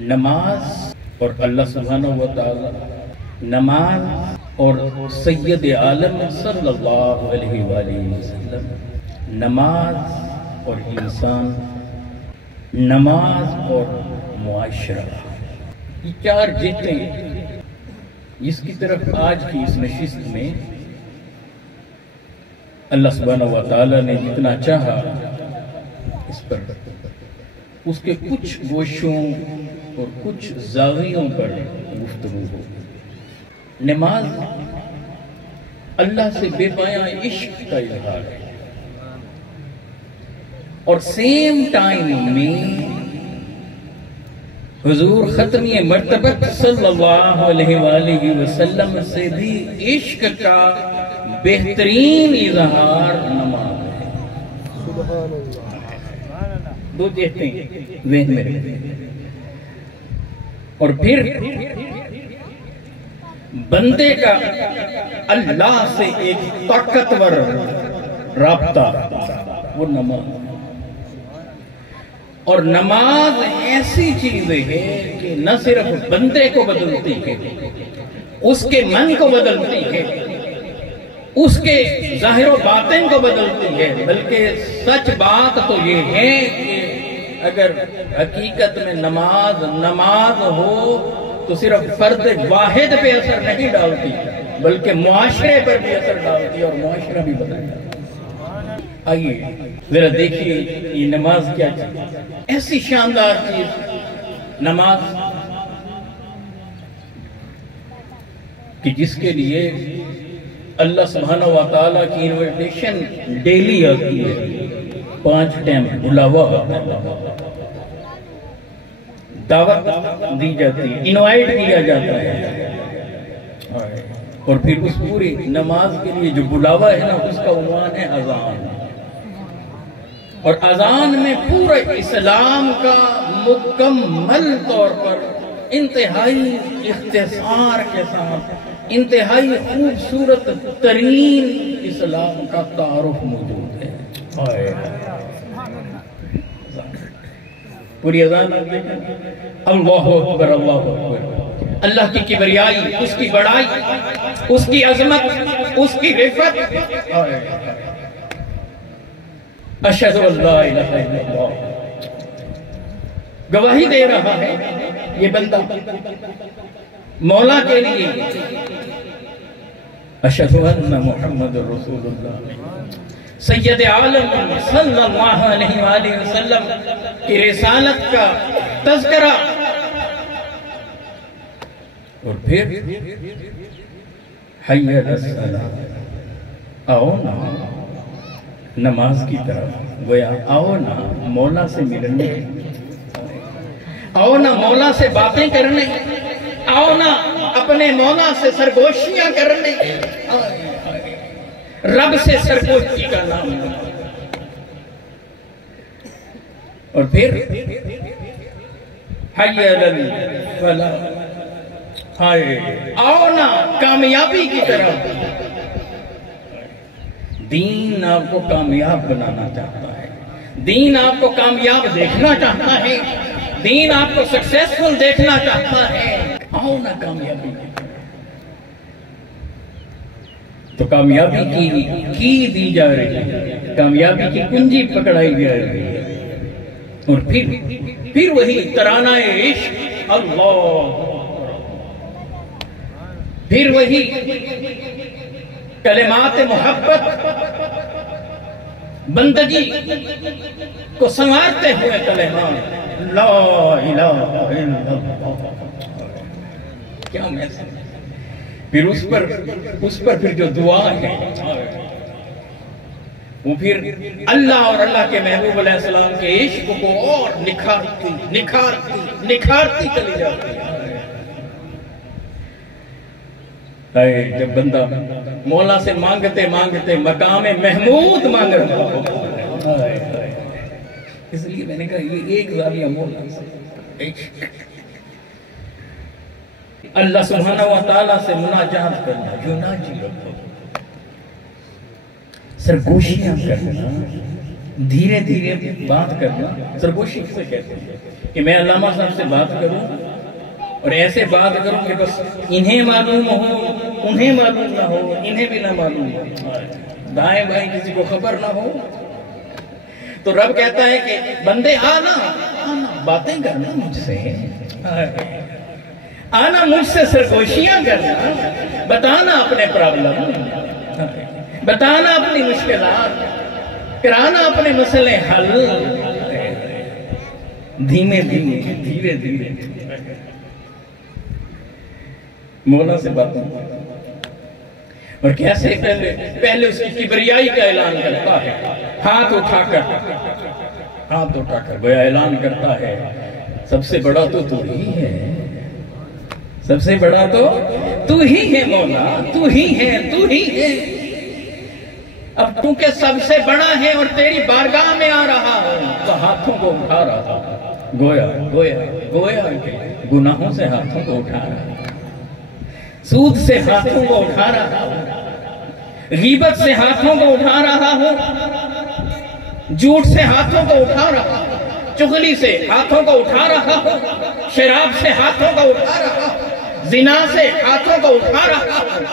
نماز اور اللہ سبحانہ و تعالی، نماز اور سید عالم صلی اللہ علیہ وآلہ وسلم، نماز اور انسان، نماز اور معاشرہ، یہ چار جتنے جس کی طرف آج کی اس نشست میں اللہ سبحانہ و تعالی نے جتنا چاہا اس پر اس کے کچھ گوشوں اور کچھ زاویوں پر گفتگو ہو۔ نماز اللہ سے بے پایاں عشق کا اظہار ہے، اور سیم ٹائم میں حضور ختمی مرتبت صلی اللہ علیہ وآلہ وسلم سے بھی عشق کا بہترین اظہار نماز ہے۔ سبحان اللہ، دو چیزیں ذہن میں رکھیں۔ اور پھر بندے کا اللہ سے ایک طاقتور رابطہ وہ نماز، اور نماز ایسی چیز ہے کہ نہ صرف بندے کو بدلتی ہے، اس کے من کو بدلتی ہے، اس کے ظاہر و باطن کو بدلتی ہے، بلکہ سچ بات تو یہ ہے کہ اگر حقیقت میں نماز ہو تو صرف فرد واحد پہ اثر نہیں ڈالتی بلکہ معاشرے پر بھی اثر ڈالتی اور معاشرہ بھی بدلتا ہے۔ آئیے ذرا دیکھیے یہ نماز کیا چیز، ایسی شاندار چیز نماز کہ جس کے لیے اللہ سبحانہ و تعالیٰ کی انویٹیشن ڈیلی آتی ہے، 5 ٹائم بلاوا ہوتا ہے، دعوت دی جاتی ہے، انوائٹ کیا جاتا ہے، اور پھر اس پوری نماز کے لیے جو بلاوا ہے نا اس کا عنوان ہے اذان۔ اور اذان میں پورا اسلام کا مکمل طور پر انتہائی اختصار کے ساتھ انتہائی خوبصورت ترین اسلام کا تعارف موجود ہے۔ پوری اذان اللہ اکبر اللہ اکبر، اللہ کی کبریائی، اس کی بڑائی، اس کی عظمت، اس کی رفعت، اشہد ان لا الہ الا اللہ، گواہی دے رہا ہے یہ بندہ مولا کے لیے، اشہد ان محمد رسول اللہ، سید عالم صلی اللہ علیہ وآلہ وسلم کی رسالت کا تذکرہ، اور پھر حی علی الصلاۃ، آؤ نا نماز کی طرف، گویا آؤ نا مولا سے ملنے، آؤ نا مولا سے باتیں کرنے، آؤ نا اپنے مولا سے سرگوشیاں کرنے، رب سے سرگوشی کا نام، اور پھر حی علی الفلاح، آؤ نا کامیابی کی طرف۔ دین آپ کو کامیاب بنانا چاہتا ہے، دین آپ کو کامیاب دیکھنا چاہتا ہے، دین آپ کو سکسیسفل دیکھنا چاہتا ہے، آؤ نا کامیابی کی طرف۔ تو کامیابی کی دی جا رہی ہے، کامیابی کی کنجی پکڑائی جا رہی ہے، اور پھر وہی ترانہ عشق اللہ، پھر وہی کلمات محبت، بندگی کو سنوارتے ہوئے کلمات لا الہ الا اللہ، کیا میسج، پھر اس پر پھر جو دعا ہے وہ پھر اللہ اور اللہ کے محبوب علیہ السلام کے عشق کو اور نکھارتی چلی جاتی ہے۔ جب بندہ مولا سے مانگتے مانگتے مقام محمود مانگ رہا ہو، اس لیے میں نے کہا یہ ایک زاویہ مولا سے، اللہ سبحانہ و تعالیٰ سے مناجات کرنا، یوناجی رکھو، سرگوشیاں کرنا، دھیرے دھیرے بات کرنا سرگوشی کسے کہتے ہیں کہ میں علامہ صاحب سے بات کروں اور ایسے بات کروں کہ بس انہیں معلوم ہو انہیں معلوم نہ ہو انہیں بھی نہ معلوم ہو دائیں بائیں کسی کو خبر نہ ہو. تو رب کہتا ہے کہ بندے آنا باتیں کرنا مجھ سے آنا مجھ سے سرگوشیاں کرنا بتانا اپنے پرابلم بتانا اپنی مشکلات کرانا اپنے مسئلے حل دھیمے دھیمے دھیرے دھیرے مولا سے باتیں اور کیسے پہلے اس کی کبریائی کا اعلان کرتا ہے ہاتھ اٹھا کر گویا اعلان کرتا ہے سب سے بڑا تو تو ہی ہے سب سے بڑا تو ہی ہے مولا تو ہی ہے اب کیونکہ سب سے بڑا ہے اور تیری بارگاہ میں آ رہا ہوں تو ہاتھوں کو اٹھا رہا گویا کہ گناہوں سے ہاتھوں کو اٹھا رہا سود سے ہاتھوں کو اٹھا رہا ہوں غیبت سے ہاتھوں کو اٹھا رہا ہوں جھوٹ سے ہاتھوں کو اٹھا رہا ہوں چغلی سے ہاتھوں کو اٹھا رہا ہوں شراب سے ہاتھوں کو اٹھا رہا ہوں زنا سے ہاتھوں کو اٹھا رہا ہوں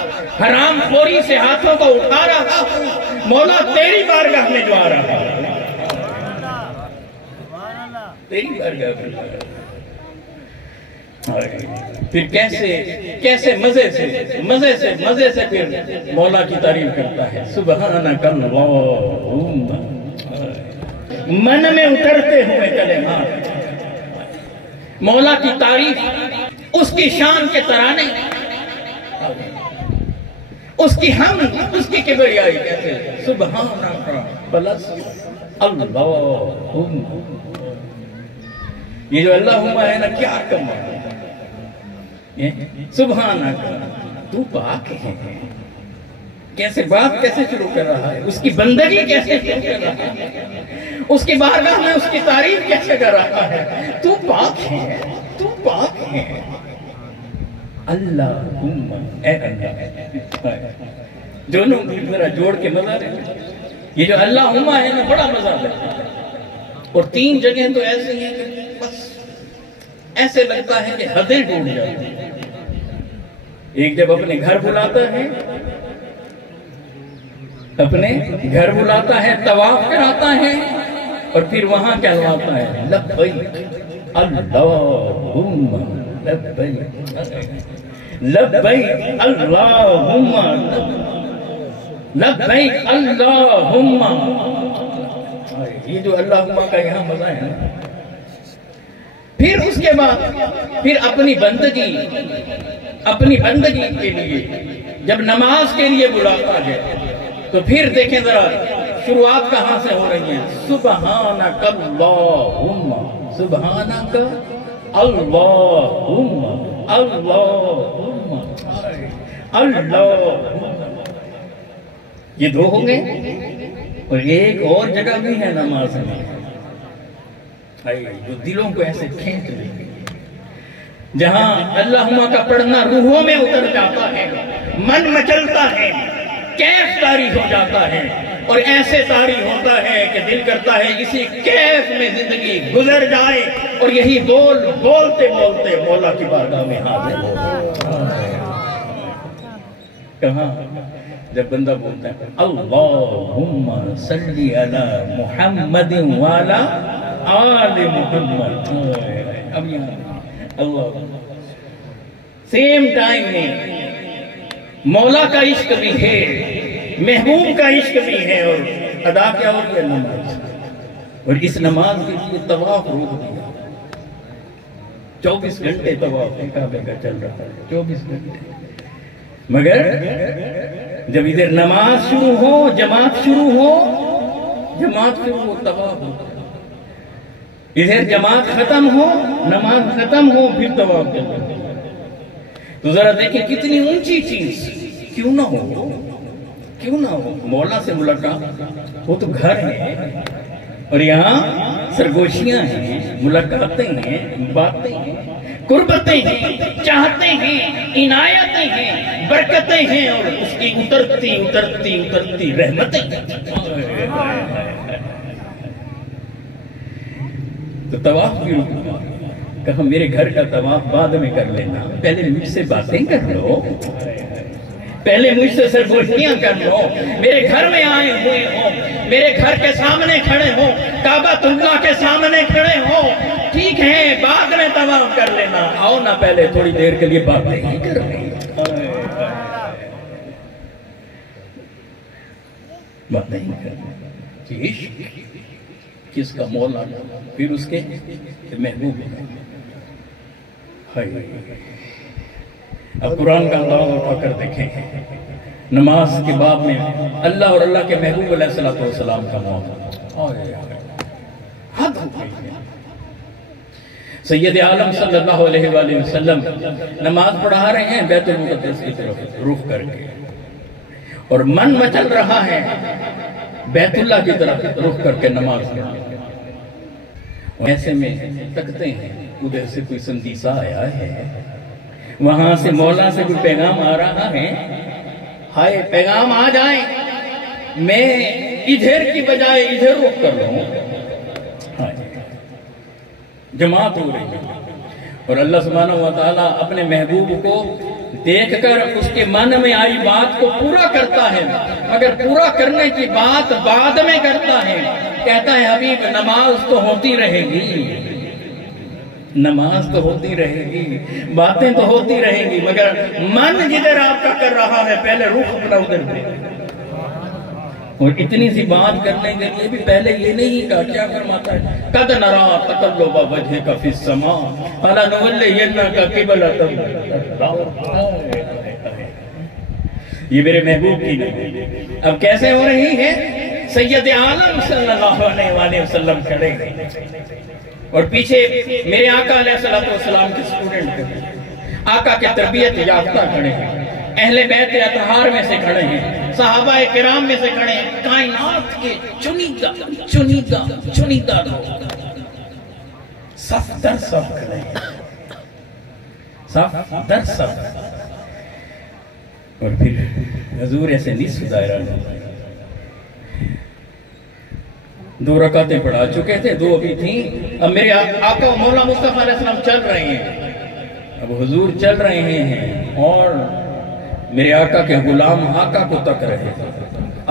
حرام خوری سے ہاتھوں کو اٹھا رہا ہوں مولا تیری بارگاہ میں جو آ رہا ہے تیری بارگاہ میں پھر کیسے مزے سے پھر مولا کی تعریف کرتا ہے سبحانک اللہم من میں اترتے ہوئے کلمات مولا کی تعریف اس کی شان کے ترانے اس کی حمد اس کی کبریائی کہتے ہیں سبحانک پلس اللہم یہ جو اللہم ہے نا کیا کم ہے سبحانک تو پاک ہے کیسے بات کیسے شروع کر رہا ہے اس کی بندگی کیسے شروع کر رہا ہے اس کی بارگاہ میں اس کی تعریف کیسے کر رہا ہے تو پاک ہے اللہم اے اللہ دونوں ذرا جوڑ کے مزہ رہے یہ جو اللہم ہے نا بڑا مزہ رہتا ہے اور 3 جگہیں تو ایسی ہیں کہ بس ایسے لگتا ہے کہ حدیں ٹوٹ جاتی ہیں ایک جب اپنے گھر بلاتا ہے طواف کراتا ہے اور پھر وہاں کہلواتا ہے لبیک اللہم لبیک اللہم لبیک اللہم یہ جو اللہم کا یہاں مزہ ہے پھر اس کے بعد پھر اپنی بندگی کے لیے جب نماز کے لیے بلاتا ہے تو پھر دیکھیں ذرا شروعات کہاں سے ہو رہی ہیں سبحانک اللہم سبحانک اللہم اللہم اللہم یہ 2 ہوں گے اور ایک اور جگہ بھی ہے نماز میں جو دلوں کو ایسے کھینچ لے جہاں اللہم کا پڑھنا روحوں میں اتر جاتا ہے من مچلتا ہے کیف طاری ہو جاتا ہے اور ایسے طاری ہوتا ہے کہ دل کرتا ہے اسی کیف میں زندگی گزر جائے اور یہی بولتے مولا کی بارگاہ میں حاضر ہو کہاں جب بندہ بولتا ہے اللہم صلی علی محمد وعلی آل محمد اب یہاں اللہ سیم ٹائم میں مولا کا عشق بھی ہے محبوب کا عشق بھی ہے اور ادا کیا ہو گیا نماز اور اس نماز کے لیے طواف روک دیا 24 گھنٹے طواف کعبے کا چل رہا ہے 24 گھنٹے مگر جب ادھر نماز شروع ہو جماعت شروع ہو طواف ہو ادھر جماعت ختم ہو نماز ختم ہو پھر طواف کرو تو ذرا دیکھیں کتنی اونچی چیز کیوں نہ ہو مولا سے ملاقات وہ تو گھر ہے اور یہاں سرگوشیاں ہیں ملاقاتیں ہیں باتیں ہیں قربتیں ہیں چاہتے ہیں عنایتیں ہیں برکتیں ہیں اور اس کی اترتی رحمتیں تو طواف بھی رکا. کہا میرے گھر کا طواف بعد میں کر لینا، پہلے مجھ سے باتیں کر لو، پہلے مجھ سے سرگوشیاں کر لو، میرے گھر میں آئے ہوئے ہو، میرے گھر کے سامنے کھڑے ہو، کعبۃ اللہ کے سامنے کھڑے ہو، ٹھیک ہے بعد میں طواف کر لینا، آؤ نہ پہلے تھوڑی دیر کے لیے باتیں ہی کر لیں. باتیں ہی کر لیں. عشق کس کا مولا، پھر اس کے محبوب. اب قرآن کا انداز اٹھا کر دیکھیں، نماز کے باب میں اللہ اور اللہ کے محبوب علیہ السلام کا نام. حد ہو گئی. سید عالم صلی اللہ علیہ وآلہ وسلم نماز پڑھا رہے ہیں بیت المقدس کی طرف رخ کر کے، اور من مچل رہا ہے بیت اللہ کی طرف رخ کر کے نماز پڑھا. ایسے میں تکتے ہیں ادھر سے کوئی سندیسہ آیا ہے، وہاں سے مولا سے کوئی پیغام آ رہا ہے. ہائے پیغام آ جائیں، میں ادھر کی بجائے ادھر رخ کر رہا ہوں. جماعت ہو رہی ہے اور اللہ سبحانہ وتعالیٰ اپنے محبوب کو دیکھ کر اس کے من میں آئی بات کو پورا کرتا ہے، مگر پورا کرنے کی بات بعد میں کرتا ہے. کہتا ہے حبیب نماز تو ہوتی رہے گی، نماز تو ہوتی رہے گی، باتیں تو ہوتی رہیں گی، مگر من جدھر آپ کا کر رہا ہے پہلے رخ اپنا ادھر دے. اور اتنی سی بات کرنے کے لیے بھی پہلے یہ نہیں کہا. کیا فرماتا ہے؟ قد نرا تقلب وجهك في السماء فلنولینک قبلۃ. یہ میرے محبوب کی نہیں. اب کیسے ہو رہی ہے؟ سید عالم صلی اللہ علیہ وآلہ وسلم کھڑے ہیں اور پیچھے میرے آقا علیہ السلام کے اسٹوڈنٹ کھڑے ہیں، آقا کے تربیت یافتہ کھڑے ہیں، اہل بیت اطہار میں سے کھڑے ہیں، صحابہ کرام میں سے کھڑے ہیں، کائنات کے چنیدہ لوگ صف در صف کھڑے ہیں، صف در صف. اور پھر حضور ایسے نصف دائرہ میں 2 رکعتیں پڑھا چکے تھے، 2 ابھی تھیں. اب میرے آقا مولا مصطفیٰ علیہ السلام چل رہے ہیں، اب حضور چل رہے ہیں اور میرے آقا کے غلام آقا کو تک رہے ہیں،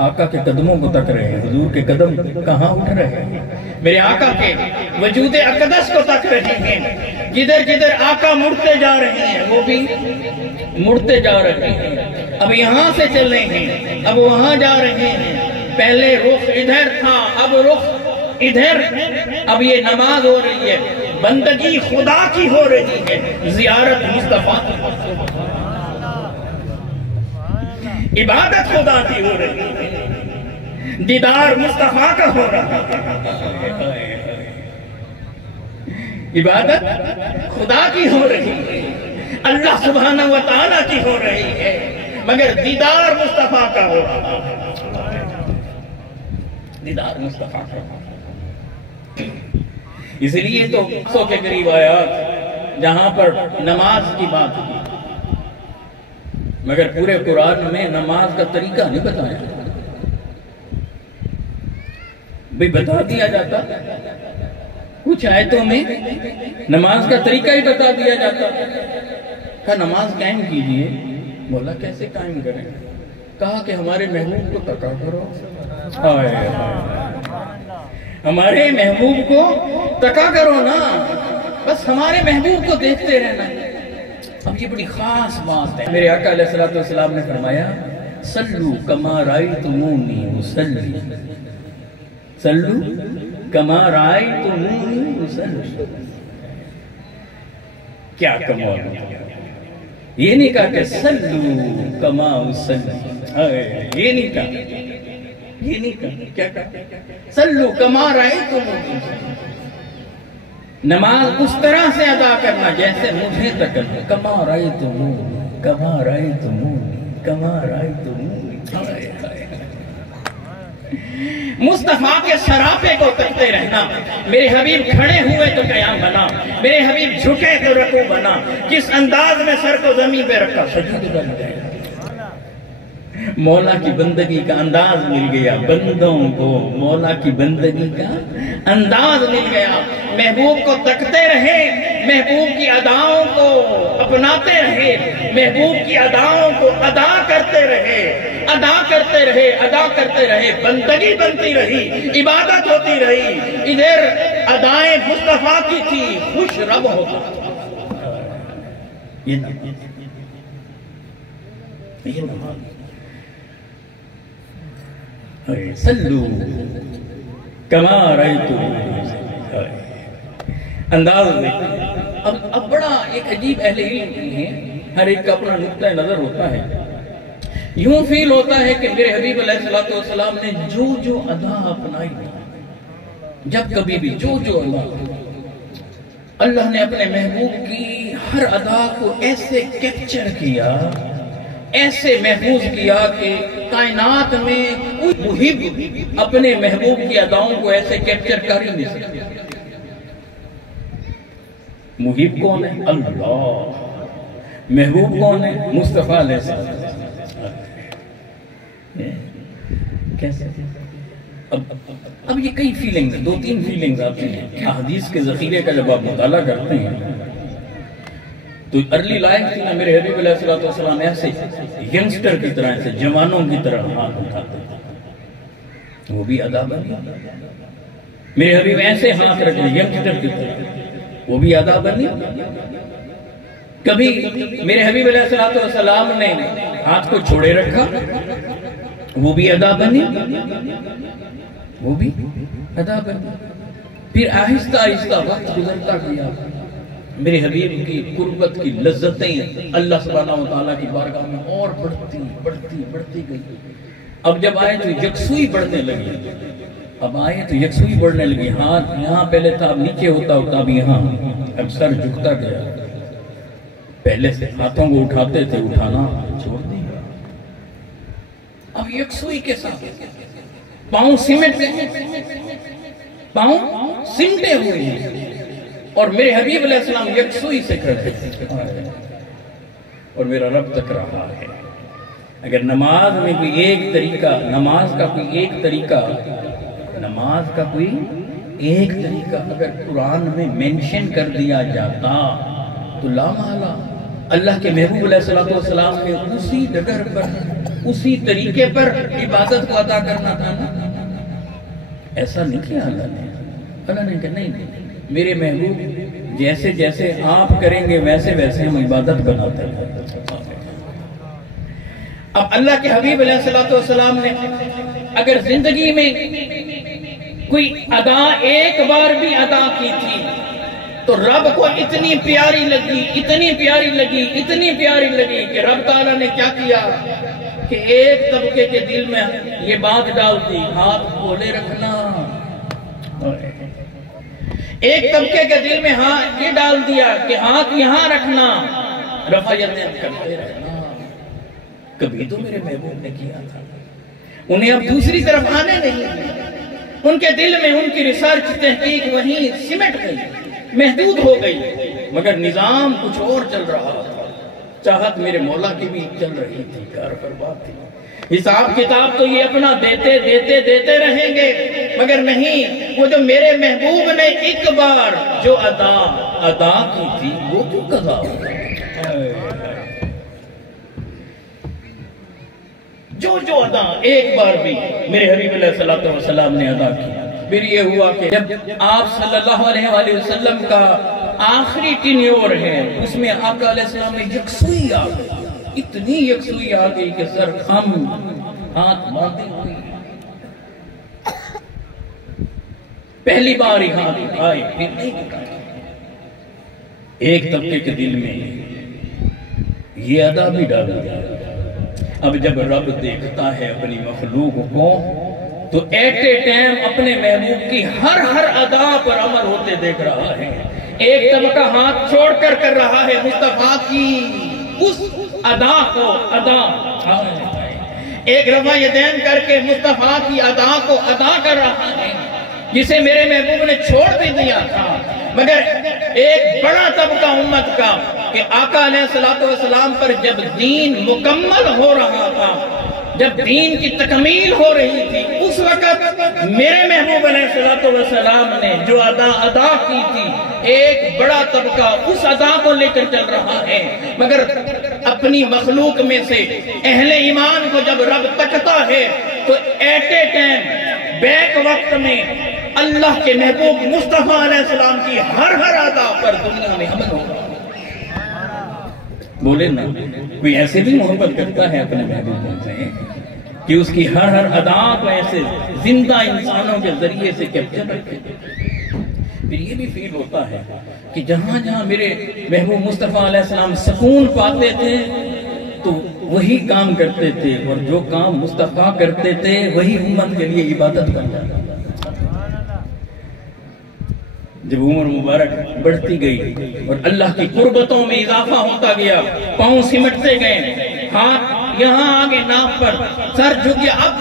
آقا کے قدموں کو تک رہے ہیں. حضور کے قدم کہاں اٹھ رہے ہیں؟ میرے آقا کے وجود اقدس کو تک رہے ہیں. جدھر جدھر آقا مڑتے جا رہے ہیں وہ بھی مڑتے جا رہے ہیں. اب یہاں سے چل رہے ہیں، اب وہاں جا رہے ہیں. پہلے رخ ادھر تھا، اب رخ ادھر. اب یہ نماز ہو رہی ہے، بندگی خدا کی ہو رہی ہے، زیارت مصطفیٰ کی، عبادت خدا کی ہو رہی ہے، دیدار مصطفیٰ کا ہو رہا ہے. عبادت خدا کی ہو رہی ہے، اللہ سبحانہ وتعالیٰ کی ہو رہی ہے، مگر دیدار مصطفیٰ کا ہو رہا ہے. دیدار مصطفیٰ کا. اس لیے تو 100 کے قریب آیات جہاں پر نماز کی بات کی، مگر پورے قرآن میں نماز کا طریقہ نہیں بتایا. بھئی بتا دیا جاتا کچھ آیتوں میں، نماز کا طریقہ ہی بتا دیا جاتا. کہا نماز قائم کیجئے. بولا کیسے قائم کریں؟ کہا کہ ہمارے محبوب کو تکا کرو. ہمارے محبوب کو تکا کرو نا، بس ہمارے محبوب کو دیکھتے رہنا. اب یہ بڑی خاص بات ہے. میرے آقا علیہ السلام نے فرمایا صلو کما رأیتمونی اصلی، صلو کما رأیتمونی اصلی. کیا کمال ہے! یہ نہیں کہا کہ صلو کما اصلی، یہ نہیں کہا، یہ نہیں کہا. کیا کہا؟ صلو کما رأیتمونی اصلی. نماز اس طرح سے ادا کرنا جیسے مجھے تکلم. کما رأیتمونی، کما رأیتمونی، کما رأیتمونی. مصطفیٰ کے سراپے کو تکتے رہنا. میرے حبیب کھڑے ہوئے تو قیام بنا، میرے حبیب جھکے تو رکوع بنا. کس انداز میں سر کو زمین پہ رکھا، سجود بن گئے. مولا کی بندگی کا انداز مل گیا بندوں کو، مولا کی بندگی کا انداز مل گیا۔ محبوب کو تکتے رہے، محبوب کی اداؤں کو اپناتے رہے، محبوب کی اداؤں کو ادا کرتے رہے، ادا کرتے رہے، ادا کرتے رہے، بندگی بنتی رہی، عبادت ہوتی رہی۔ ادھر ادائیں مصطفیٰ کی تھی، خوش رب ہوتا تھا۔ یہ سلو کما رأیتمونی انداز میں۔ اب بڑا ایک عجیب اہل علم ہے، ہر ایک کا اپنا نقطہ نظر ہوتا ہے۔ یوں فیل ہوتا ہے کہ میرے حبیب علیہ السلام نے جو ادا اپنائی، جب کبھی بھی جو ادا، اللہ نے اپنے محبوب کی ہر ادا کو ایسے کیپچر کیا، ایسے محفوظ کیا کہ کائنات میں کوئی محب اپنے محبوب کی اداؤں کو ایسے کیپچر کر ہی نہیں سکتا۔ محب کون ہے؟ اللہ۔ محبوب کون ہے؟ مصطفیٰ علیہ السلام۔ کیسے؟ اب یہ کئی فیلنگز، 2-3 فیلنگز آتی ہیں احادیث کے ذخیرے کا جب آپ مطالعہ کرتے ہیں۔ تو ارلی لائف تھی نا، میرے حبیب علیہ السلام ایسے ینگسٹر کی طرح، ایسے جوانوں کی طرح ہاتھ اٹھاتے تھے، وہ بھی ادا بنی۔ میرے حبیب ایسے ہاتھ رکھے ینگسٹر کی طرح، وہ بھی ادا بنی۔ کبھی میرے حبیب علیہ السلام نے ہاتھ کو چھوڑے رکھا، وہ بھی ادا بنی، وہ بھی ادا بنی۔ پھر آہستہ آہستہ وقت گزرتا گیا، میرے حبیب کی قربت کی لذتیں اللہ سبحانہ وتعالیٰ کی بارگاہ میں اور بڑھتی گئی۔ اب جب آئے تو یکسوئی بڑھنے لگی، ہاتھ یہاں پہلے تھا، اب نیچے ہوتا اب یہاں، اب سر جھکتا گیا۔ پہلے سے ہاتھوں کو اٹھاتے تھے، اٹھانا چھوڑ دیا، اب یکسوئی کے ساتھ پاؤں سمٹے ہوئے ہیں، اور میرے حبیب علیہ السلام یکسوئی سے کھڑے ہیں، اور میرا رب تک رہا ہے۔ اگر نماز میں کوئی ایک طریقہ، نماز کا کوئی ایک طریقہ اگر قرآن میں مینشن کر دیا جاتا تو لا محالہ اللہ کے محبوب علیہ السلام نے اسی ڈگر پر، اسی طریقے پر عبادت کو ادا کرنا تھا نا۔ ایسا نہیں کیا اللہ نے کہا نہیں، میرے محبوب جیسے جیسے آپ کریں گے ویسے ویسے ہم عبادت بناتے ہیں۔ اب اللہ کے حبیب علیہ السلام نے اگر زندگی میں کوئی ادا ایک بار بھی ادا کی تھی تو رب کو اتنی پیاری لگی کہ رب تعالیٰ نے کیا کیا کہ ایک طبقے کے دل میں یہ بات ڈال دی، ہاتھ کھولے رکھنا۔ ایک طبقے کے دل میں یہ ڈال دیا کہ ہاتھ یہاں رکھنا، رفع یدین کرتے رہنا۔ کبھی تو میرے محبوب نے کیا تھا، انہیں اب دوسری طرف آنے نہیں، ان کے دل میں ان کی ریسرچ تحقیق وہیں سمٹ گئی، محدود ہو گئی، مگر نظام کچھ اور چل رہا تھا، چاہت میرے مولا کی بھی چل رہی تھی، کار پر بات تھی۔ حساب کتاب تو یہ اپنا دیتے رہیں گے، مگر نہیں، وہ جو میرے محبوب نے ایک بار جو ادا کی تھی وہ کیوں قضا ہوتا ہے؟ جو ادا ایک بار بھی میرے حبیب علیہ السلام نے ادا کی، پھر یہ ہوا کہ جب آپ صلی اللہ علیہ وآلہ وسلم کا آخری ٹینیور ہے، اس میں آقا علیہ السلام میں یکسوئی آ گئی، اتنی یکسوئی آ گئی کہ سر خم، ہاتھ باندھے ہوئی، پہلی بار ہی ہاتھ اٹھائے، پھر نہیں اٹھائے۔ ایک طبقے کے دل میں یہ ادا بھی ڈال دیا۔ اب جب رب دیکھتا ہے اپنی مخلوق کو تو ایٹ اے ٹائم اپنے محبوب کی ہر ادا پر عمل ہوتے دیکھ رہا ہے۔ ایک طبقہ ہاتھ چھوڑ کر رہا ہے مصطفیٰ کی اس ادا کو ایک رفع یدین کر کے مصطفیٰ کی ادا کو ادا کر رہا ہے، جسے میرے محبوب نے چھوڑ بھی دیا تھا، مگر ایک بڑا طبقہ امت کا کہ آقا علیہ السلام پر جب دین مکمل ہو رہا تھا، جب دین کی تکمیل ہو رہی تھی، اس وقت میرے محبوب علیہ السلام نے جو ادا کی تھی، ایک بڑا طبقہ اس ادا کو لے کر چل رہا ہے، مگر اپنی مخلوق میں سے اہل ایمان کو جب رب تکتا ہے تو ایٹ اے ٹائم بیک وقت میں اللہ کے محبوب مصطفیٰ علیہ السلام کی ہر ادا پر دنیا میں عمل ہوگا۔ بولے نا، کوئی ایسے بھی محبت کرتا ہے اپنے محبوب سے کہ اس کی ہر ادا کو ایسے زندہ انسانوں کے ذریعے سے کیپچر رکھے۔ پھر یہ بھی فیل ہوتا ہے کہ جہاں جہاں میرے محبوب مصطفیٰ علیہ السلام سکون پاتے تھے تو وہی کام کرتے تھے، اور جو کام مصطفیٰ کرتے تھے وہی امت کے لیے عبادت بن جاتا۔ جب عمر مبارک بڑھتی گئی اور اللہ کی قربتوں میں اضافہ ہوتا گیا، پاؤں سمٹتے گئے، ہاتھ یہاں آگے ناف پر، سر جھکے، اب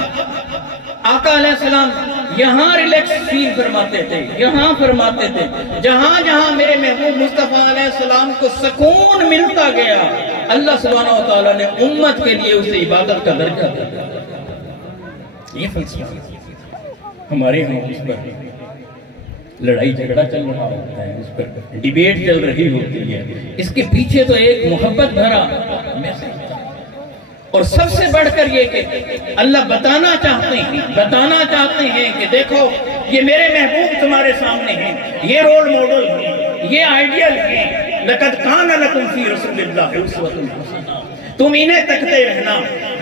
آقا علیہ السلام یہاں ریلیکس فیل فرماتے تھے، یہاں فرماتے تھے۔ جہاں جہاں میرے محبوب مصطفیٰ علیہ السلام کو سکون ملتا گیا، اللہ سبحانہ و تعالیٰ نے امت کے لیے اسے عبادت کا درجہ دیا۔ یہ فلسفہ ہمارے ہاں اس پر لڑائی جھگڑا چل رہا ہوتا ہے، اس پر ڈیبیٹ چل رہی ہوتی ہے، اس کے پیچھے تو ایک محبت بھرا میسج، اور سب سے بڑھ کر یہ کہ اللہ بتانا چاہتے ہیں کہ دیکھو یہ میرے محبوب تمہارے سامنے ہیں، یہ رول ماڈل ہیں، یہ آئیڈیل ہیں۔ لَقَدْ كَانَ لَكُمْ فِي رَسُولِ اللَّهِ أُسْوَةٌ حَسَنَةٌ، تم انہیں تکتے رہنا،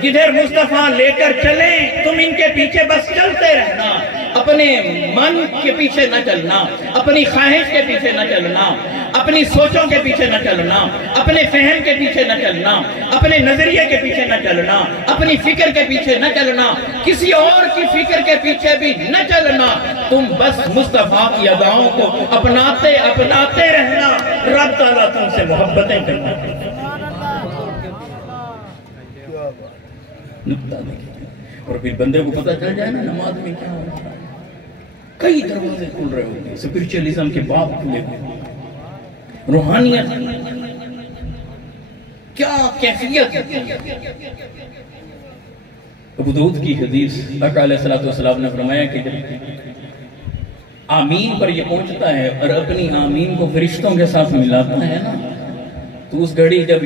جدھر مصطفیٰ لے کر چلیں تم ان کے پیچھے بس چلتے رہنا، اپنے من کے پیچھے نہ چلنا، اپنی خواہش کے پیچھے نہ چلنا، اپنی سوچوں کے پیچھے نہ چلنا، اپنے فہم کے پیچھے نہ چلنا، اپنے نظریے کے پیچھے نہ چلنا، اپنی فکر کے پیچھے نہ چلنا، کسی اور کی فکر کے پیچھے بھی نہ چلنا، تم بس مصطفیٰ کی اداؤں کو اپناتے رہنا، رب تعالیٰ تم سے محبتیں کرنا۔ نکتہ دیکھیں، اور پھر بندے کو پتہ چل جائے نا نماز میں کیا ہو رہا ہے، کئی دروازے کھل رہے ہوتے ہیں، اسپرچولیزم کے باب کھلے ہوئے، روحانیت کیا کیفیت ہے۔ ابو داؤد کی حدیث، آقا علیہ السلام نے فرمایا کہ جب آمین پر یہ پہنچتا ہے اور اپنی آمین کو فرشتوں کے ساتھ ملاتا ہے نا، تو اس گھڑی جب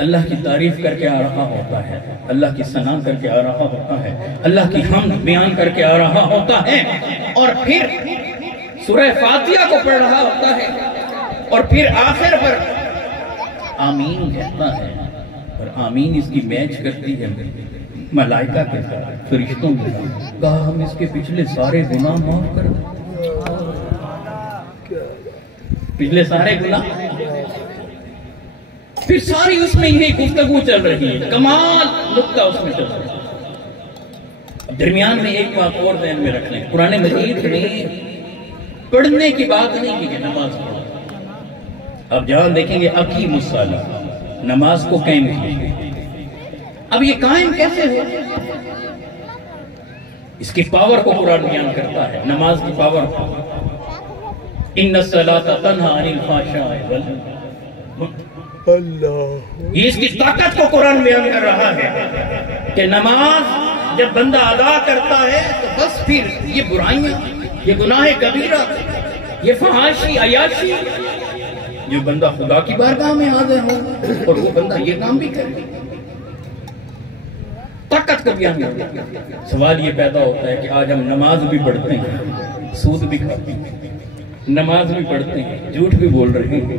اللہ کی تعریف کر کے آ رہا ہوتا ہے، اللہ کی ثنا کر کے آ رہا ہوتا ہے، اللہ کی حمد بیان کر کے آ رہا ہوتا ہے، اور پھر سورہ فاتحہ کو پڑھ رہا ہوتا ہے، اور پھر آخر پر آمین کہتا ہے، اور آمین اس کی میچ کرتی ہے ملائکہ کے ساتھ، فرشتوں کے ساتھ، کہا ہم اس کے پچھلے سارے گناہ معاف کر دیں، پچھلے سارے گناہ، پھر ساری اس میں یہ گفتگو چل رہی ہے، کمال نکتہ اس میں چل رہا ہے۔ درمیان میں ایک بات اور ذہن میں رکھ لیں، قرآن مجید میں پڑھنے کی بات نہیں کی کہ نماز پڑھو، اب جہاں دیکھیں گے اقیم الصلاۃ، نماز کو قائم کیجیے۔ اب یہ قائم کیسے ہو؟ اس کی پاور کو قرآن بیان کرتا ہے، نماز کی پاور کو، ان الصلاۃ تنہی عن الفحشاء یہ اس کی طاقت کو قرآن بیان کر رہا ہے کہ نماز جب بندہ ادا کرتا ہے تو بس پھر یہ برائیاں، یہ گناہ کبیرہ، یہ فحاشی عیاشی، جو بندہ خدا کی بارگاہ میں حاضر ہو اور وہ بندہ یہ کام بھی کرے، طاقت کو بیان کرتا ہے۔ سوال یہ پیدا ہوتا ہے کہ آج ہم نماز بھی پڑھتے ہیں، سود بھی کھاتے ہیں، نماز بھی پڑھتے ہیں، جھوٹ بھی بول رہے ہیں،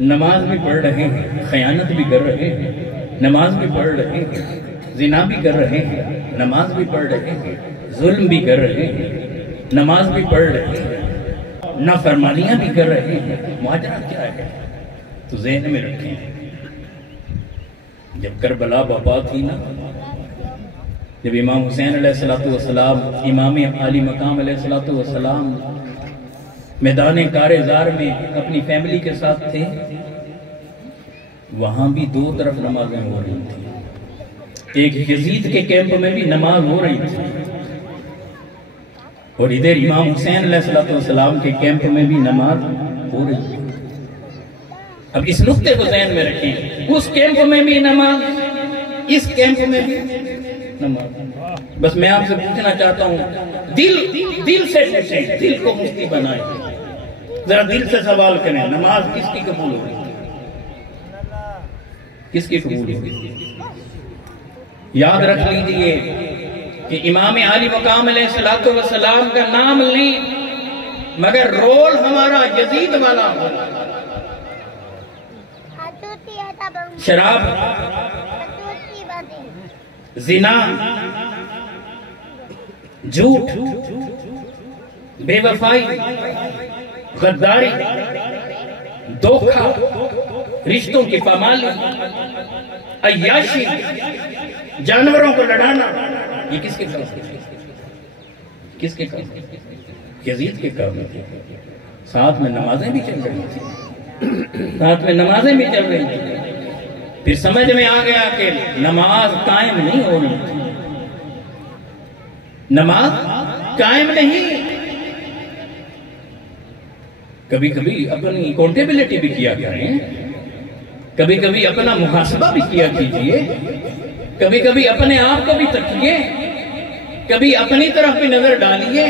نماز بھی پڑھ رہے ہیں، خیانت بھی کر رہے ہیں، نماز بھی پڑھ رہے ہیں، زنا بھی کر رہے ہیں، نماز بھی پڑھ رہے ہیں، ظلم بھی کر رہے ہیں، نماز بھی پڑھ رہے ہیں، نافرمانیاں بھی کر رہے ہیں، ماجرا کیا ہے؟ تو ذہن میں رکھیں، جب کربلا بپا تھی نا، جب امام حسین علیہ السلام، امام عالی مقام علیہ السلام میدان کارزار میں اپنی فیملی کے ساتھ تھے، وہاں بھی دو طرف نمازیں ہو رہی تھی، ایک یزید کے کیمپ میں بھی نماز ہو رہی تھی، اور ادھر امام حسین علیہ السلام کے کیمپ میں بھی نماز ہو رہی تھی۔ اب اس نقطے کو ذہن میں رکھیں، اس کیمپ میں بھی نماز، اس کیمپ میں بھی نماز. بس میں آپ سے پوچھنا چاہتا ہوں، دل سے پوچھیں، دل کو مفتی بنائیں، ذرا دل سے سوال کریں، نماز کس کی قبول ہوئی؟ کس کی قبول ہوئی؟ یاد رکھ لیجئے کہ امام علی مقام علیہ السلام کا نام لیں مگر رول ہمارا یزید والا ہو. شراب، زنا، جھوٹ، بے وفائی، غداری، دھوکہ، رشتوں کی پامالی، عیاشی، جانوروں کو لڑانا، یہ کس کے کام ہے؟ کس کے کام ہے؟ یزید کے کام ہے. ساتھ میں نمازیں بھی چل رہی تھیں، ساتھ میں نمازیں بھی چل رہی تھیں. پھر سمجھ میں آ گیا کہ نماز قائم نہیں ہو رہی تھی، نماز قائم نہیں. کبھی کبھی اپنی اکاؤنٹیبلٹی بھی کیا کریں، کبھی کبھی اپنا محاسبہ بھی کیا کیجئے، کبھی کبھی اپنے آپ کو بھی تکیے، کبھی اپنی طرف بھی نظر ڈالیے.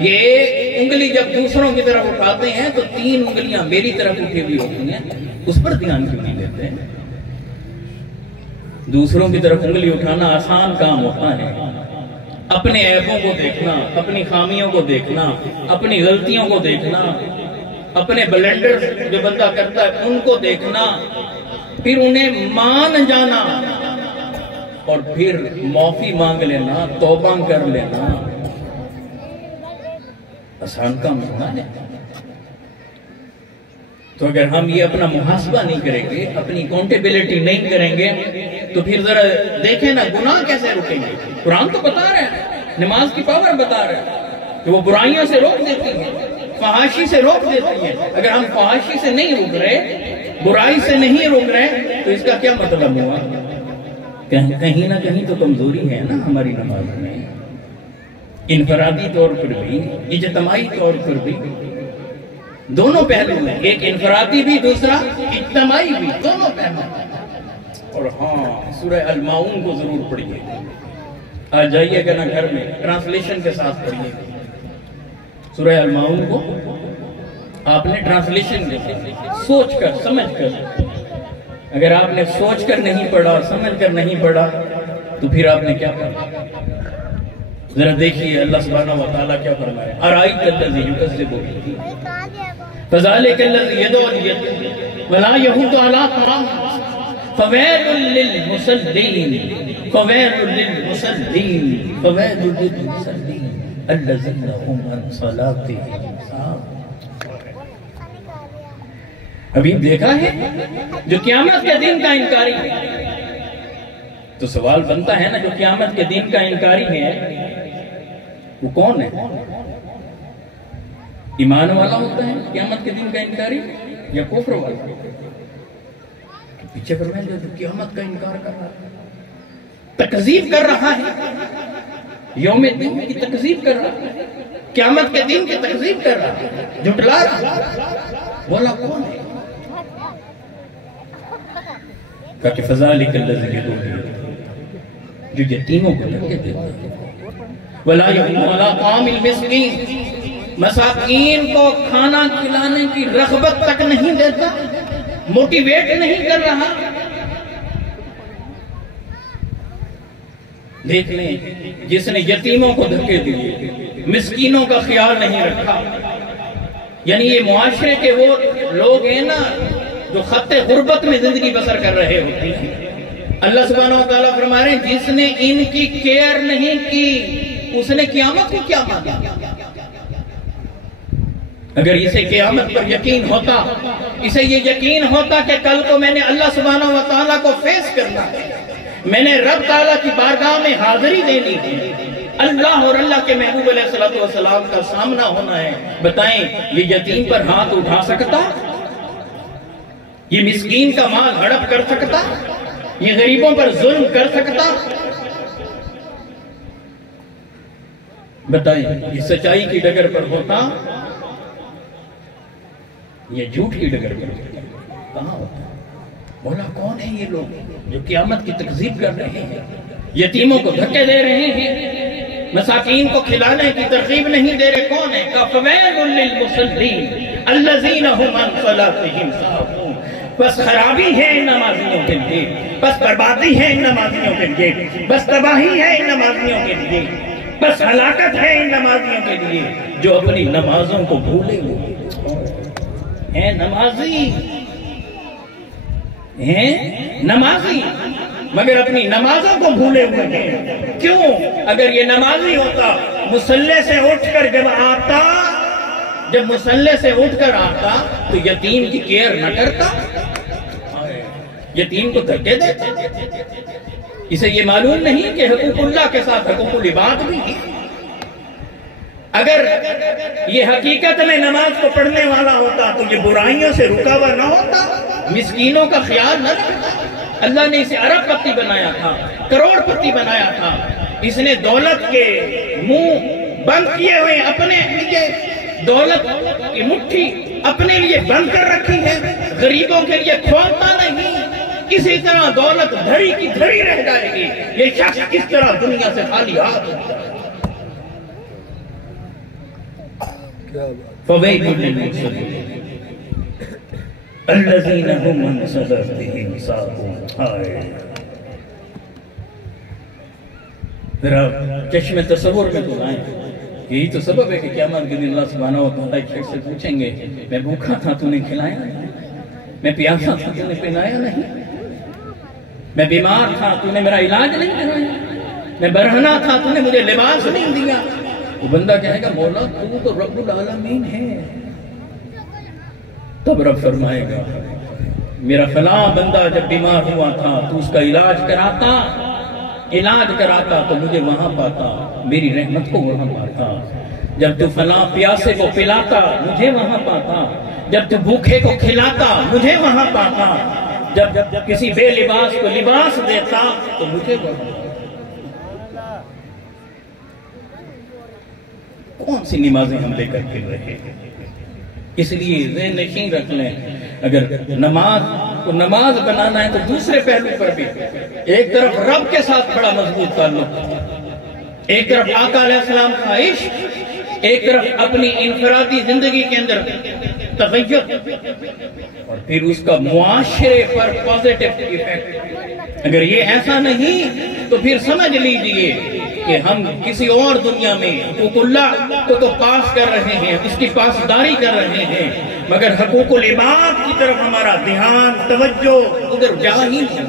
یہ ایک انگلی جب دوسروں کی طرف اٹھاتے ہیں تو 3 انگلیاں میری طرف اٹھی ہوئی ہوتی ہیں، اس پر دھیان کیوں نہیں دیتے ہیں؟ دوسروں کی طرف انگلی اٹھانا آسان کام ہوتا ہے. اپنے عیبوں کو دیکھنا، اپنی خامیوں کو دیکھنا، اپنی غلطیوں کو دیکھنا، اپنے بلنڈر جو بندہ کرتا ہے ان کو دیکھنا، پھر انہیں مان جانا اور پھر معافی مانگ لینا، توبہ کر لینا، آسان کام ہونا ہے. تو اگر ہم یہ اپنا محاسبہ نہیں کریں گے، اپنی اکاؤنٹیبلٹی نہیں کریں گے تو پھر ذرا دیکھیں نا گناہ کیسے رکیں گے. قرآن تو بتا رہا ہے، نماز کی پاور بتا رہا ہے کہ وہ برائیوں سے روک دیتی ہے، فحاشی سے روک دیتی ہے. اگر ہم فحاشی سے نہیں روک رہے، برائی سے نہیں روک رہے تو اس کا کیا مطلب ہوا؟ کہیں نہ کہیں تو کمزوری ہے نا ہماری نماز میں، انفرادی طور پر بھی، اجتماعی طور پر بھی. دونوں پہلو ہیں، ایک انفرادی بھی، دوسرا اجتماعی بھی، دونوں پہلو. اور ہاں، سورہ الماؤن کو ضرور پڑھیے. آج جائیے گا نا گھر میں، ٹرانسلیشن کے ساتھ پڑھیے سورہ الماؤن کو. آپ نے ٹرانسلیشن سوچ کر، سمجھ کر. اگر آپ نے سوچ کر نہیں پڑھا، سمجھ کر نہیں پڑھا تو پھر آپ نے کیا پڑھا؟ ذرا دیکھیے اللہ سبحانہ وتعالیٰ کیا فرمائے. ارائیت الذی یکذب بالدین فذلک الذی یدعو الیتیم ولا یحض علی طعام فویل للمصلین فویل للمصلین فویل للمصلین الذین هم عن صلاتهم ساہون. ابھی دیکھا ہے جو قیامت کے دن کا انکاری ہے. تو سوال بنتا ہے نا، جو قیامت کے دن کا انکاری ہے وہ کون ہے؟ ایمان والا ہوتا ہے قیامت کے دن کا انکاری یا کفر والا؟ پیچھے فرمائیں جو قیامت کا انکار کر رہا ہے، تکذیب کر رہا ہے، یوم الدین کی تکذیب کر رہا ہے، قیامت کے دن کی تکذیب کر رہا ہے، جھٹلا رہا ہے، بولا کون ہے؟ کہا کہ فذالک الذی یدعو الیتیم، جو یتیموں کو دھکے دیتا ہے. ولا یحض علی طعام المسکین، مساکین کو کھانا کھلانے کی رغبت تک نہیں دیتا، موٹیویٹ نہیں کر رہا. دیکھ لیں جس نے یتیموں کو دھکے دیے، مسکینوں کا خیال نہیں رکھا. یعنی یہ معاشرے کے وہ لوگ ہیں نا جو خط غربت میں زندگی بسر کر رہے ہوتے ہیں. اللہ سبحانہ وتعالیٰ فرما رہے ہیں جس نے ان کی کیئر نہیں کی اس نے قیامت کو کیا مانا. اگر اسے قیامت پر یقین ہوتا، اسے یہ یقین ہوتا کہ کل کو میں نے اللہ سبحانہ وتعالیٰ کو فیس کرنا ہے، میں نے رب تعالیٰ کی بارگاہ میں حاضری دینی ہے، اللہ اور اللہ کے محبوب علیہ السلام کا سامنا ہونا ہے، بتائیں یہ یتیم پر ہاتھ اٹھا سکتا؟ یہ مسکین کا مال ہڑپ کر سکتا؟ یہ غریبوں پر ظلم کر سکتا؟ بتائیں یہ سچائی کی ڈگر پر ہوتا یہ جھوٹ کی ڈگر پر ہوتا؟ کہاں ہوتا؟ مولا کون ہیں یہ لوگ جو قیامت کی تکذیب کر رہے ہیں، یتیموں کو دھکے دے رہے ہیں، مساکین کو کھلانے کی ترغیب نہیں دے رہے؟ کون ہیں؟ فَوَيْلٌ لِّلْمُصَلِّينَ الَّذِينَ هُمْ عَنْ صَلَاتِهِمْ سَاهُونَ۔ بس خرابی ہے ان نمازیوں کے لیے، بس بربادی ہے ان نمازیوں کے لیے، بس تباہی ہے ان نمازیوں کے لیے، بس ہلاکت ہے ان نمازیوں کے لیے جو اپنی نمازوں کو بھولے ہوئے ہیں۔ نمازی ہیں، نمازی مگر اپنی نمازوں کو بھولے ہوئے ہیں۔ کیوں؟ اگر یہ نمازی ہوتا، مصلی سے اٹھ کر جب مصلی سے اٹھ کر آتا تو یتیم کی کیئر نہ کرتا، یتیم کو دھکے دیتا۔ اسے یہ معلوم نہیں کہ حقوق اللہ کے ساتھ حقوق العباد بھی ہے۔ اگر یہ حقیقت میں نماز کو پڑھنے والا ہوتا تو یہ برائیوں سے رکا ہوا نہ ہوتا، مسکینوں کا خیال نہ رکھتا۔ اللہ نے اسے ارب پتی بنایا تھا، کروڑ پتی بنایا تھا۔ اس نے دولت کے منہ بند کیے ہوئے، اپنے لیے دولت کی مٹھی اپنے لیے بند کر رکھی ہے، غریبوں کے لیے کھولتا نہیں۔ اسی طرح دولت دھڑی کی دھڑی رہ جائے گی، یہ شخص کس طرح دنیا سے خالی ہاتھ ہوتا ہے۔ فَوَيْلٌ لِّلْمُصَلِّينَ الَّذِينَ هُمْ عَنْ صَلَاتِهِمْ سَاهُونَ۔ ذرا چشم تصور میں تو آئیں، یہی تو سبب ہے کہ قیامت کے دن اللہ سبحانہ و تعالیٰ ایک شخص سے پوچھیں گے، میں بھوکا تھا تو نے کھلایا نہیں، میں پیاسا تھا تو نے پلایا نہیں، میں بیمار تھا تو نے میرا علاج نہیں کرایا، میں برہنہ تھا تو نے مجھے لباس نہیں دیا۔ وہ بندہ کہے گا مولا تو رب العالمین ہے۔ تب رب فرمائے گا میرا فلاں بندہ جب بیمار ہوا تھا تو اس کا علاج کراتا تو مجھے وہاں پاتا، میری رحمت کو وہاں پاتا۔ جب تو فلاں پیاسے کو پلاتا مجھے وہاں پاتا، جب تو بھوکے کو کھلاتا مجھے وہاں پاتا، جب کسی بے لباس کو لباس دیتا تو مجھے وہاں پاتا۔ کون سی نمازیں ہم لے کر کے رہے؟ اس لیے ذہن نشین رکھ لیں، اگر نماز بنانا ہے تو دوسرے پہلو پر بھی، ایک طرف رب کے ساتھ بڑا مضبوط تعلق، ایک طرف آقا علیہ السلام کا عشق، ایک طرف اپنی انفرادی زندگی کے اندر تغیر، اور پھر اس کا معاشرے پر پازیٹیو ایفیکٹ۔ اگر یہ ایسا نہیں تو پھر سمجھ لیجئے کہ ہم کسی اور دنیا میں حقوق اللہ کو تو پاس کر رہے ہیں، اس کی پاسداری کر رہے ہیں، مگر حقوق العباد کی طرف ہمارا دھیان توجہ ادھر جا ہی نہیں۔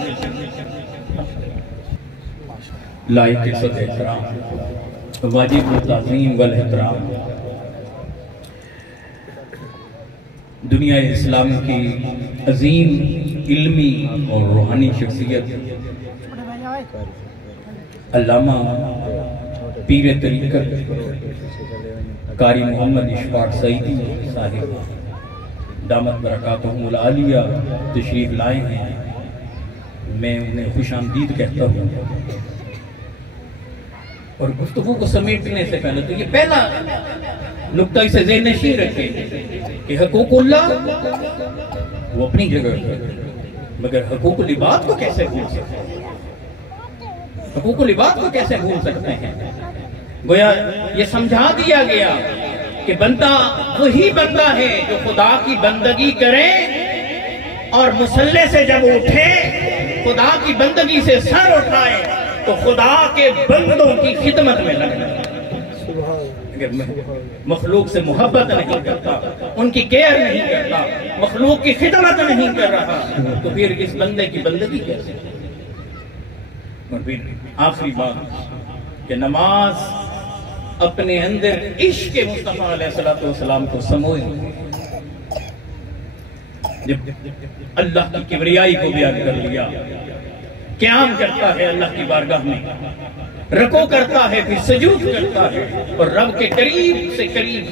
لائق عزت احترام، واجب التعظیم والاحترام، دنیا اسلام کی عظیم علمی اور روحانی شخصیت علامہ پیر طریقت قاری محمد اشفاق سعیدی صاحب دامت برکاتہم العالیہ تشریف لائے ہیں۔ میں انہیں خوش آمدید کہتا ہوں، اور گفتگو کو سمیٹنے سے پہلے تو یہ پہلا نقطہ اسے ذہن نشین رکھے کہ حقوق اللہ وہ اپنی جگہ ہے، مگر حقوق العباد کو کیسے بھول سکتے ہیں؟ حقوق العباد کو کیسے بھول سکتے ہیں؟ گویا یہ سمجھا دیا گیا کہ بندہ وہی بندہ ہے جو خدا کی بندگی کرے اور مصلی سے جب اٹھے خدا کی بندگی سے سر اٹھائے تو خدا کے بندوں کی خدمت میں لگنا۔ اگر مخلوق سے محبت نہیں کرتا، ان کی کیئر نہیں کرتا، مخلوق کی خدمت نہیں کر رہا تو پھر اس بندے کی بندگی کیسے؟ اور پھر آخری بات کہ نماز اپنے اندر عشق مصطفیٰ علیہ السلام کو سموئے، جب اللہ کی کبریائی کو بیان کر لیا، قیام کرتا ہے اللہ کی بارگاہ میں، رکوع کرتا ہے، پھر سجود کرتا ہے، اور رب کے قریب سے قریب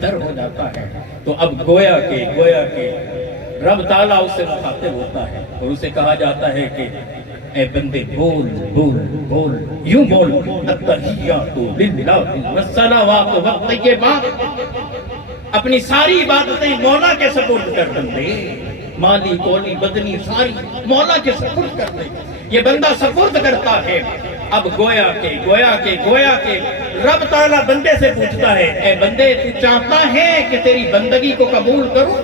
تر ہو جاتا ہے، تو اب گویا کہ رب تعالیٰ اس سے مخاطب ہوتا ہے اور اسے کہا جاتا ہے کہ اے بندے بول بول بول، یوں بول، التحیات للہ والصلوات والطیبات، اپنی ساری عبادتیں مولا کے سپرد کر بندے، مالی کولی بدنی ساری مولا کے سپرد کر دے. یہ بندہ سپرد کرتا ہے. اب گویا کہ رب تعالیٰ بندے سے پوچھتا ہے اے بندے تو چاہتا ہے کہ تیری بندگی کو قبول کروں؟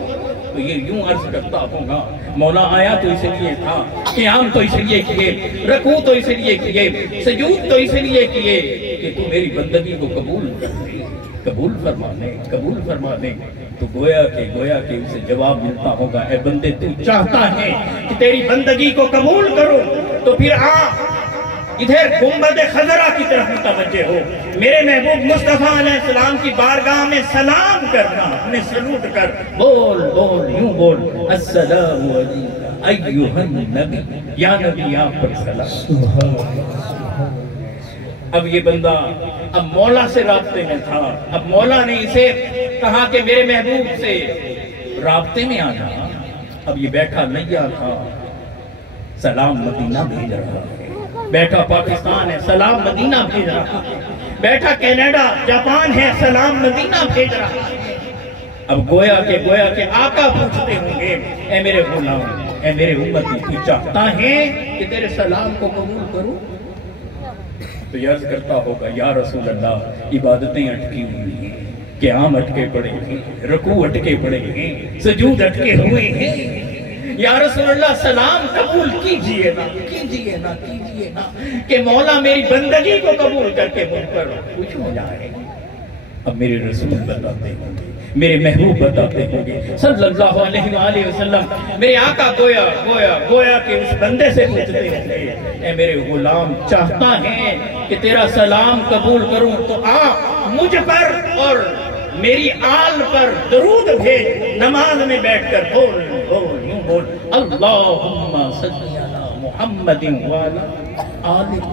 تو یہ یوں عرض کرتا ہوگا مولا آیا تو اس لیے تھا، قیام تو اس لیے کیے، رکوع تو اس لیے کیے، سجود تو اس لیے کیے کہ تو میری بندگی کو قبول کر لے، قبول فرما لے. تو گویا کہ اسے جواب ملتا ہوگا اے بندے تو چاہتا ہے کہ تیری بندگی کو قبول کرو تو پھر ادھر گنبد خضرا کی طرف متوجہ ہو، میرے محبوب مصطفیٰ علیہ السلام کی بارگاہ میں سلام کرنا، اپنے سلوٹ کر بول یوں بول السلام علیکم ایھا النبی، یا نبی آپ پر سلام. اب یہ بندہ اب مولا سے رابطے میں تھا. اب مولا نے اسے کہا کہ میرے محبوب سے رابطے میں آنا. اب یہ بیٹھا نیا تھا، سلام مدینہ بھیج رہا ہے. بیٹھا پاکستان ہے، سلام مدینہ بھیج رہا ہے. بیٹھا کینیڈا جاپان ہے، سلام مدینہ بھیج رہا ہے. اب گویا کہ آقا پوچھتے ہوں گے اے میرے غلام، اے میرے امتی، تو چاہتا ہے کہ تیرے سلام کو قبول کروں؟ تو یہ عرض کرتا ہوگا یا رسول اللہ عبادتیں اٹکی ہوئی ہیں، قیام اٹکے پڑے ہیں، رکوع اٹکے پڑے ہیں، سجود اٹکے ہوئے ہیں. یا رسول اللہ سلام قبول کیجئے نا کہ مولا میری بندگی کو قبول کر کے مجھ پر کچھ ہو جائے. اب میرے رسول بتاتے ہوں گے، میرے محبوب بتاتے ہوں گے صلی اللہ علیہ وآلہ وسلم، میرے آقا گویا کہ اس بندے سے پوچھتے ہوں گے اے میرے غلام چاہتا ہے کہ تیرا سلام قبول کروں تو مجھ پر اور میری آل پر درود بھیج. نماز میں بیٹھ کر بول اللہم صلی علی محمد وعلی آلہ.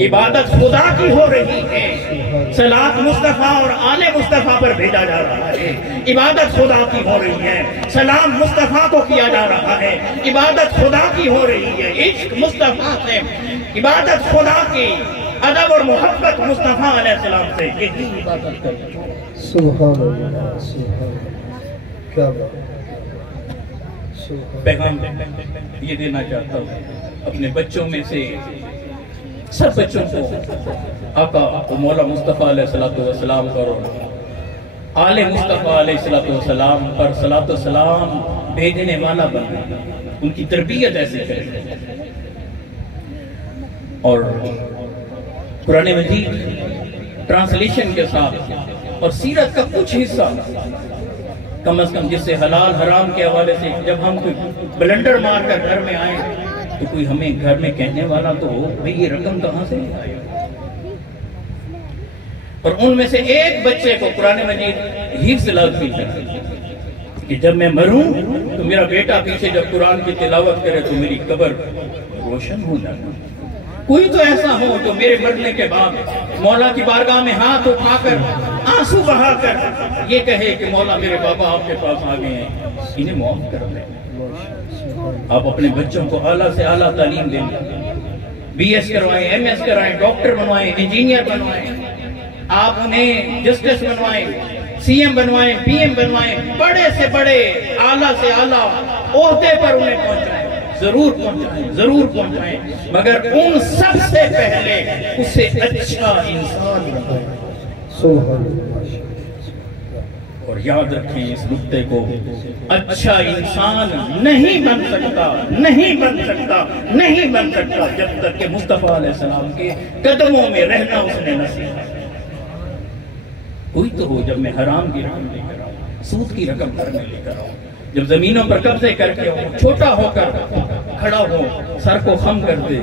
عبادت خدا کی ہو رہی ہے، صلاۃ مصطفیٰ اور آل مصطفیٰ پر بھیجا جا رہا ہے. عبادت خدا کی ہو رہی ہے، سلام مصطفیٰ کو کیا جا رہا ہے. عبادت خدا کی ہو رہی ہے، عشق مصطفیٰ سے، عبادت خدا کی، ادب اور محبت مصطفیٰ علیہ السلام سے. یہی عبادت کرتے ہیں. سبحان اللہ، سبحان اللہ، کیا بات. پیغام یہ دینا چاہتا ہوں اپنے بچوں میں سے سب بچوں کو آقا مولا مصطفیٰ علیہ السلام پر آل مصطفیٰ علیہ السلام پر صلاۃ و سلام بھیجنے والا بننا، ان کی تربیت ایسے کرے. اور قرآن مجید ٹرانسلیشن کے ساتھ اور سیرت کا کچھ حصہ کم از کم، جس سے حلال حرام کے حوالے سے جب ہم کوئی بلنڈر مار کر گھر میں آئیں تو کوئی ہمیں گھر میں کہنے والا تو ہو بھئی یہ رقم کہاں سے آئے. اور ان میں سے ایک بچے کو قرآن مجید حفظ لازمی کرے کہ جب میں مروں تو میرا بیٹا پیچھے جب قرآن کی تلاوت کرے تو میری قبر روشن ہو جائے. کوئی تو ایسا ہو جو میرے مرنے کے بعد مولا کی بارگاہ میں ہاتھ اٹھا کر آنسو بہا کر یہ کہے کہ مولا میرے بابا آپ کے پاس آ گئے ہیں، انہیں معاف کر دیں. آپ اپنے بچوں کو اعلیٰ سے اعلیٰ تعلیم دیں، بی ایس کروائیں، ایم ایس کرائیں، ڈاکٹر بنوائیں، انجینئر بنوائیں، آپ انہیں جسٹس بنوائیں، سی ایم بنوائیں، پی ایم بنوائیں، بڑے سے بڑے اعلیٰ سے اعلیٰ عہدے پر انہیں پہنچائیں. ضرور پہنچائیں، مگر ان سب سے پہلے اسے اچھا انسان بنائیں. اور یاد رکھیں اس نقطے کو، اچھا انسان نہیں بن سکتا جب تک کہ مصطفیٰ علیہ السلام کے قدموں میں رہنا اس نے نصیب ہے. کوئی تو ہو جب میں حرام کی رقم لے کر آؤں، سود کی رقم گھر میں لے کر آؤں، جب زمینوں پر قبضے کر کے ہو، چھوٹا ہو کر کھڑا ہو، سر کو خم کر دے،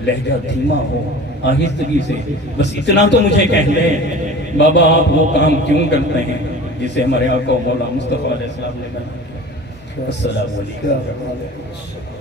لہجہ دھیما ہو، آہستگی سے بس اتنا تو مجھے کہہ دیں بابا آپ وہ کام کیوں کرتے ہیں جسے ہمارے آقا مولا مصطفیٰ علیہ السلام نے بنا. السلام علیکم.